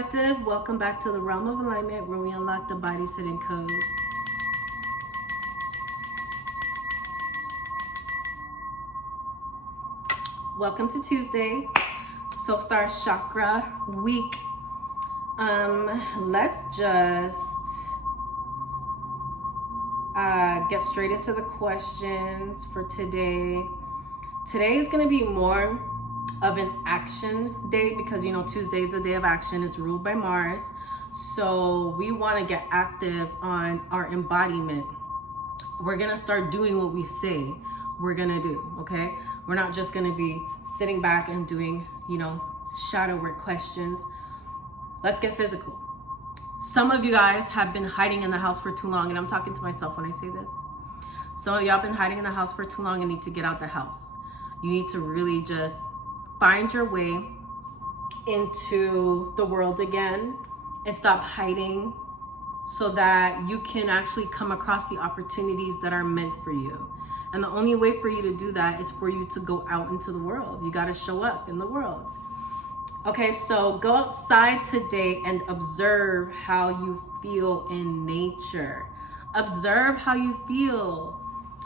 Collective, welcome back to the realm of alignment where we unlock the body's hidden codes. Welcome to Tuesday, Soul Star Chakra week. Let's just get straight into the questions for today. Today is going to be more of an action day because, you know, Tuesday is a day of action. It's ruled by Mars. So we want to get active on our embodiment. We're going to start doing what we say we're going to do, okay? We're not just going to be sitting back and doing, you know, shadow work questions. Let's get physical. Some of you guys have been hiding in the house for too long, and I'm talking to myself when I say this. Some of y'all have been hiding in the house for too long and need to get out the house. You need to really just find your way into the world again and stop hiding so that you can actually come across the opportunities that are meant for you. And the only way for you to do that is for you to go out into the world. You got to show up in the world. Okay, so go outside today and observe how you feel in nature. Observe how you feel.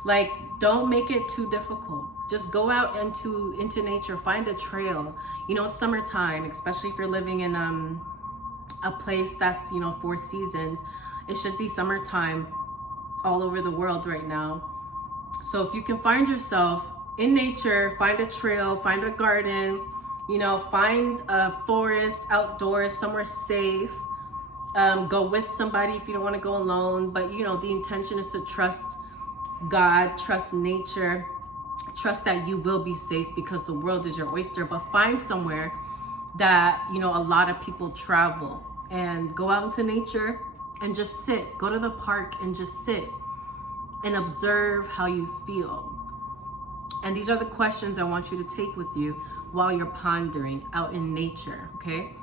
Like, don't make it too difficult. Just go out into nature, find a trail. You know, it's summertime, especially if you're living in a place that's, you know, 4 seasons. It should be summertime all over the world right now. So if you can find yourself in nature, find a trail, find a garden, you know, find a forest, outdoors, somewhere safe. Go with somebody if you don't want to go alone. But, you know, the intention is to trust God, trust nature, trust that you will be safe because the world is your oyster. But find somewhere that, you know, a lot of people travel, and go out into nature and just sit. Go to the park and just sit and observe how you feel. And these are the questions I want you to take with you while you're pondering out in nature, okay?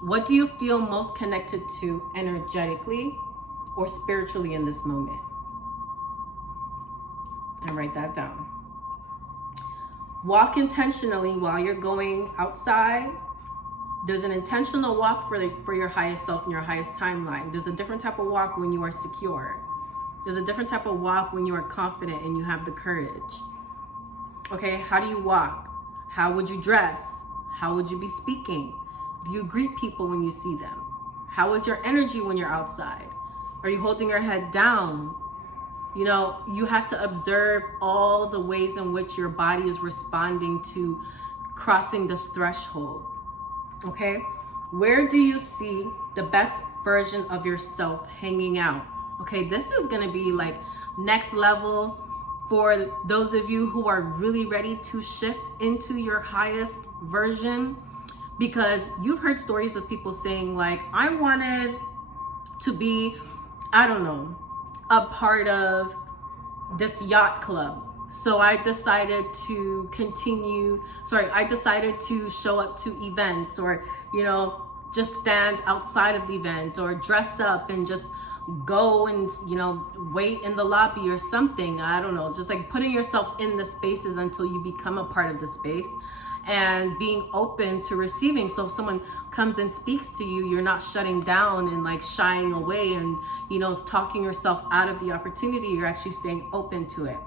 What do you feel most connected to energetically or spiritually in this moment? And write that down. Walk intentionally while you're going outside. There's an intentional walk for your highest self and your highest timeline. There's a different type of walk when you are secure. There's a different type of walk when you are confident and you have the courage. Okay, how do you walk? How would you dress? How would you be speaking? Do you greet people when you see them? How is your energy when you're outside? Are you holding your head down? You know, you have to observe all the ways in which your body is responding to crossing this threshold. Okay, where do you see the best version of yourself hanging out? Okay, this is going to be like next level for those of you who are really ready to shift into your highest version, because you've heard stories of people saying like, I wanted to be, I don't know, a part of this yacht club. So I decided to show up to events, or, you know, just stand outside of the event, or dress up and just go and, you know, wait in the lobby or something. I don't know, just like putting yourself in the spaces until you become a part of the space and being open to receiving. So if someone comes and speaks to you, you're not shutting down and like shying away and, you know, talking yourself out of the opportunity. You're actually staying open to it.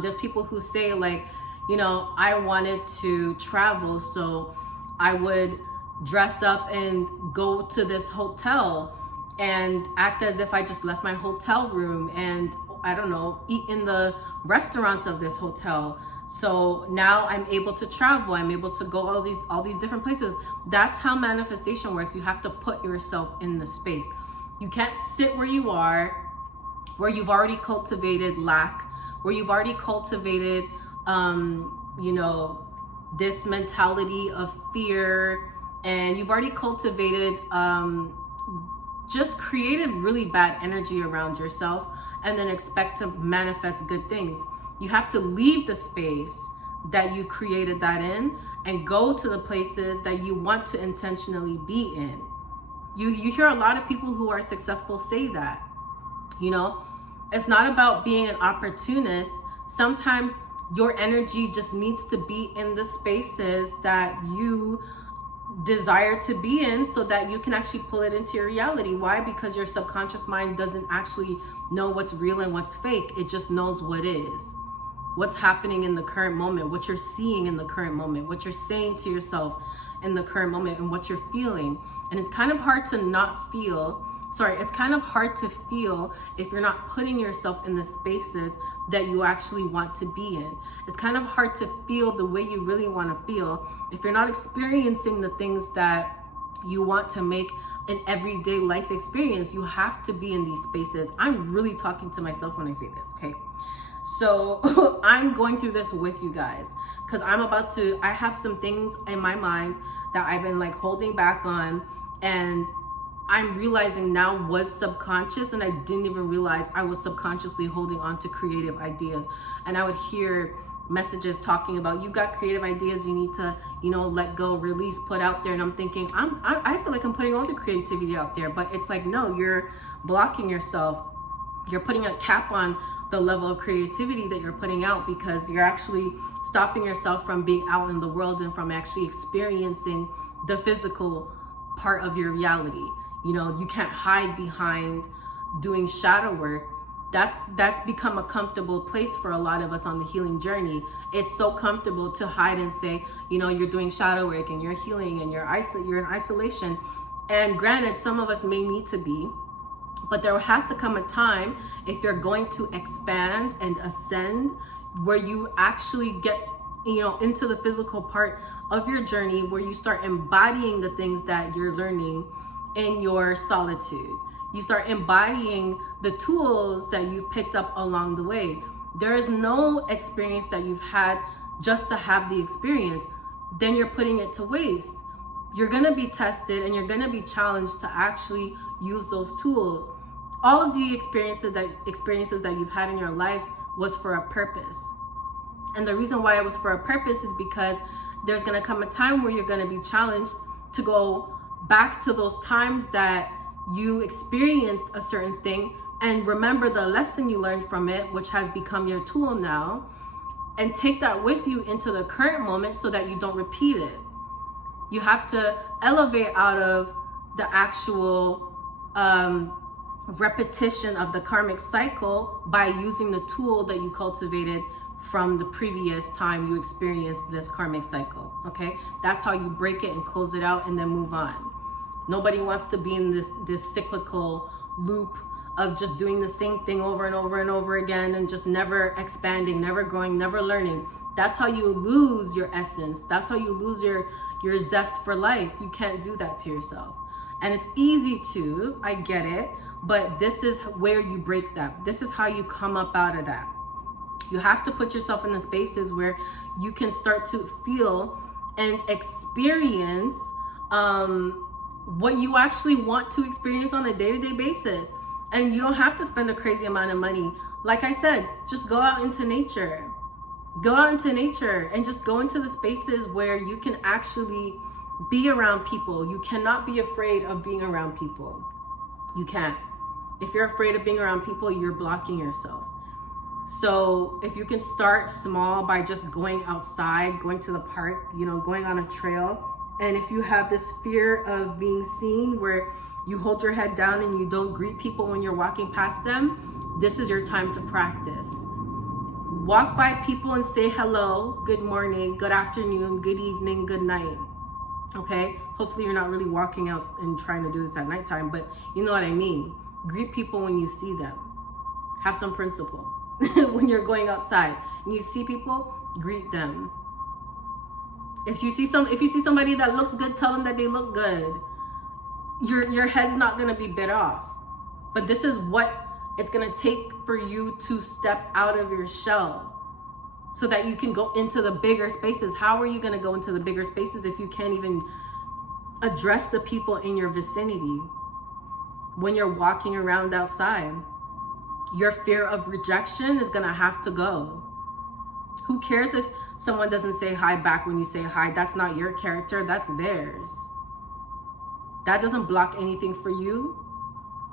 There's people who say like, you know, I wanted to travel, so I would dress up and go to this hotel and act as if I just left my hotel room and, I don't know, eat in the restaurants of this hotel. So now I'm able to travel. I'm able to go all these different places. That's how manifestation works. You have to put yourself in the space. You can't sit where you are, where you've already cultivated lack, where you've already cultivated, you know, this mentality of fear, and you've already cultivated, just created really bad energy around yourself, and then expect to manifest good things. You have to leave the space that you created that in and go to the places that you want to intentionally be in. You hear a lot of people who are successful say that, you know, it's not about being an opportunist. Sometimes your energy just needs to be in the spaces that you desire to be in, so that you can actually pull it into your reality. Why? Because your subconscious mind doesn't actually know what's real and what's fake. It just knows what is, what's happening in the current moment, what you're seeing in the current moment, what you're saying to yourself in the current moment, and what you're feeling. And it's kind of hard to not feel, it's kind of hard to feel if you're not putting yourself in the spaces that you actually want to be in. It's kind of hard to feel the way you really want to feel if you're not experiencing the things that you want to make an everyday life experience. You have to be in these spaces. I'm really talking to myself when I say this, okay? So I'm going through this with you guys because I have some things in my mind that I've been like holding back on, and I'm realizing now was subconscious, and I didn't even realize I was subconsciously holding on to creative ideas. And I would hear messages talking about, you got creative ideas, you need to, let go, release, put out there. And I'm thinking, I feel like I'm putting all the creativity out there, but it's like, no, you're blocking yourself. You're putting a cap on the level of creativity that you're putting out, because you're actually stopping yourself from being out in the world and from actually experiencing the physical part of your reality. You can't hide behind doing shadow work. That's become a comfortable place for a lot of us on the healing journey. It's so comfortable to hide and say, you're doing shadow work and you're healing and you're in isolation. And granted, some of us may need to be, but there has to come a time, if you're going to expand and ascend, where you actually get, into the physical part of your journey, where you start embodying the things that you're learning in your solitude. You start embodying the tools that you've picked up along the way. There is no experience that you've had just to have the experience. Then you're putting it to waste. You're gonna be tested and you're gonna be challenged to actually use those tools. All of the experiences that you've had in your life was for a purpose. And the reason why it was for a purpose is because there's gonna come a time where you're gonna be challenged to go back to those times that you experienced a certain thing and remember the lesson you learned from it, which has become your tool now, and take that with you into the current moment so that you don't repeat it. You have to elevate out of the actual repetition of the karmic cycle by using the tool that you cultivated from the previous time you experienced this karmic cycle, okay? That's how you break it and close it out and then move on. Nobody wants to be in this cyclical loop of just doing the same thing over and over and over again and just never expanding, never growing, never learning. That's how you lose your essence. That's how you lose your zest for life. You can't do that to yourself. And it's easy to, I get it, but this is where you break that. This is how you come up out of that. You have to put yourself in the spaces where you can start to feel and experience what you actually want to experience on a day-to-day basis. And you don't have to spend a crazy amount of money. Like I said, just go out into nature. Go out into nature and just go into the spaces where you can actually be around people. You cannot be afraid of being around people. You can't. If you're afraid of being around people, you're blocking yourself. So if you can start small by just going outside, going to the park, going on a trail. And if you have this fear of being seen where you hold your head down and you don't greet people when you're walking past them, this is your time to practice. Walk by people and say hello, good morning, good afternoon, good evening, good night. Okay? Hopefully you're not really walking out and trying to do this at nighttime, but you know what I mean. Greet people when you see them. Have some principle. When you're going outside and you see people, greet them. If you see somebody that looks good, tell them that they look good. Your head's not gonna be bit off. But this is what it's gonna take for you to step out of your shell so that you can go into the bigger spaces. How are you gonna go into the bigger spaces if you can't even address the people in your vicinity when you're walking around outside? Your fear of rejection is gonna have to go. Who cares if someone doesn't say hi back when you say hi? That's not your character, that's theirs. That doesn't block anything for you.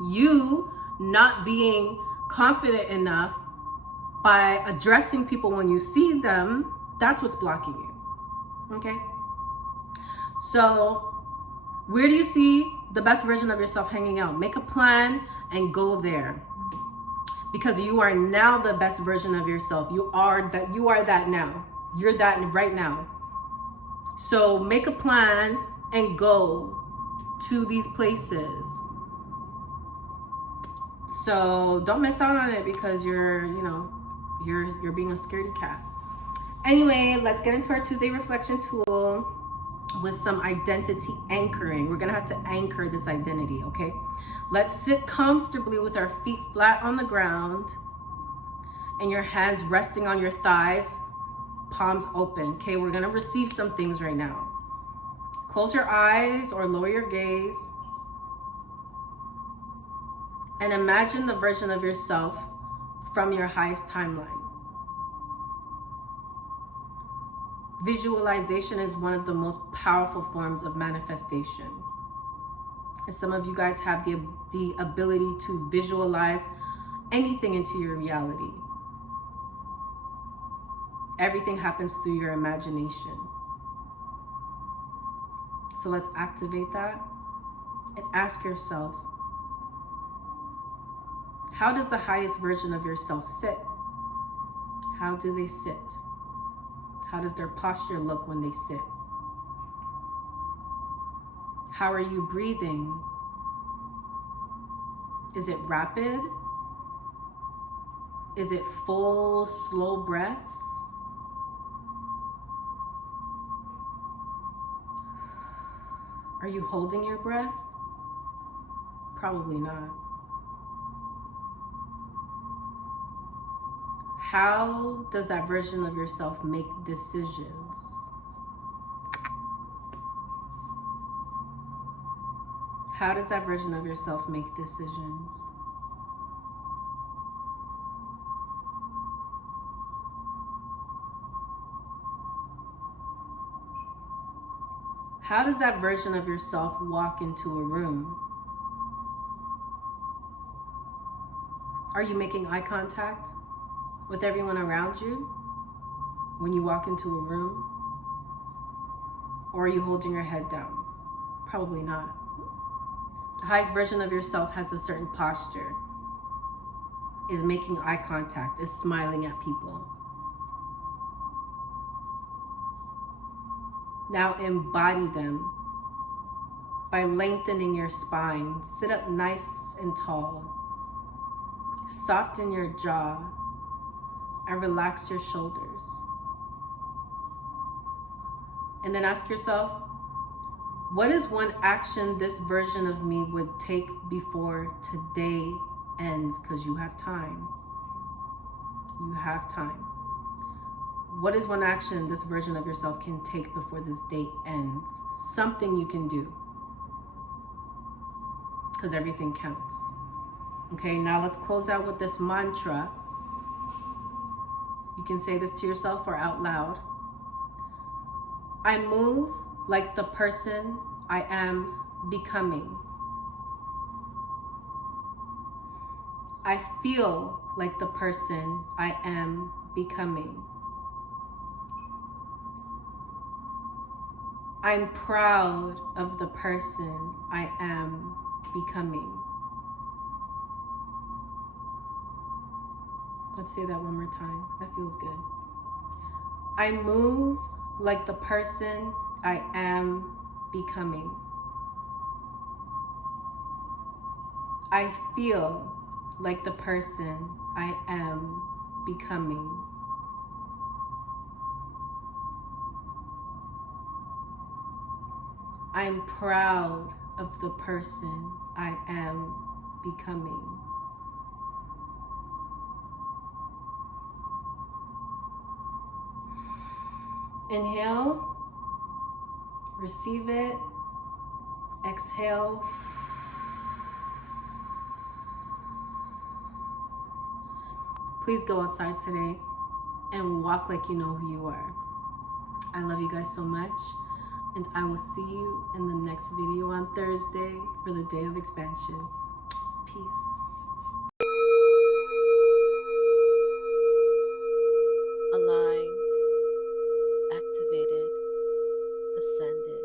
You not being confident enough by addressing people when you see them, that's what's blocking you, okay? So Where do you see the best version of yourself hanging out? Make a plan and go there. Because you are now the best version of yourself. You are that now. You're that right now. So make a plan and go to these places. So don't miss out on it because you're being a scaredy cat. Anyway, let's get into our Tuesday reflection tool with some identity anchoring. We're gonna have to anchor this identity, okay? Let's sit comfortably with our feet flat on the ground and your hands resting on your thighs, palms open. Okay, we're gonna receive some things right now. Close your eyes or lower your gaze and imagine the version of yourself from your highest timeline. Visualization is one of the most powerful forms of manifestation. And some of you guys have the ability to visualize anything into your reality. Everything happens through your imagination. So let's activate that and ask yourself, how does the highest version of yourself sit? How do they sit? How does their posture look when they sit? How are you breathing? Is it rapid? Is it full, slow breaths? Are you holding your breath? Probably not. How does that version of yourself make decisions? How does that version of yourself make decisions? How does that version of yourself walk into a room? Are you making eye contact with everyone around you when you walk into a room? Or are you holding your head down? Probably not. The highest version of yourself has a certain posture, is making eye contact, is smiling at people. Now embody them by lengthening your spine. Sit up nice and tall. Soften your jaw and relax your shoulders. And then ask yourself, what is one action this version of me would take before today ends? Because you have time. You have time. What is one action this version of yourself can take before this day ends? Something you can do. Because everything counts. Okay, now let's close out with this mantra. You can say this to yourself or out loud. I move like the person I am becoming. I feel like the person I am becoming. I'm proud of the person I am becoming. Let's say that one more time. That feels good. I move like the person I am becoming. I feel like the person I am becoming. I'm proud of the person I am becoming. Inhale, receive it, exhale. Please go outside today and walk like you know who you are. I love you guys so much, and I will see you in the next video on Thursday for the Day of Expansion. Peace. Aligned, activated, ascended.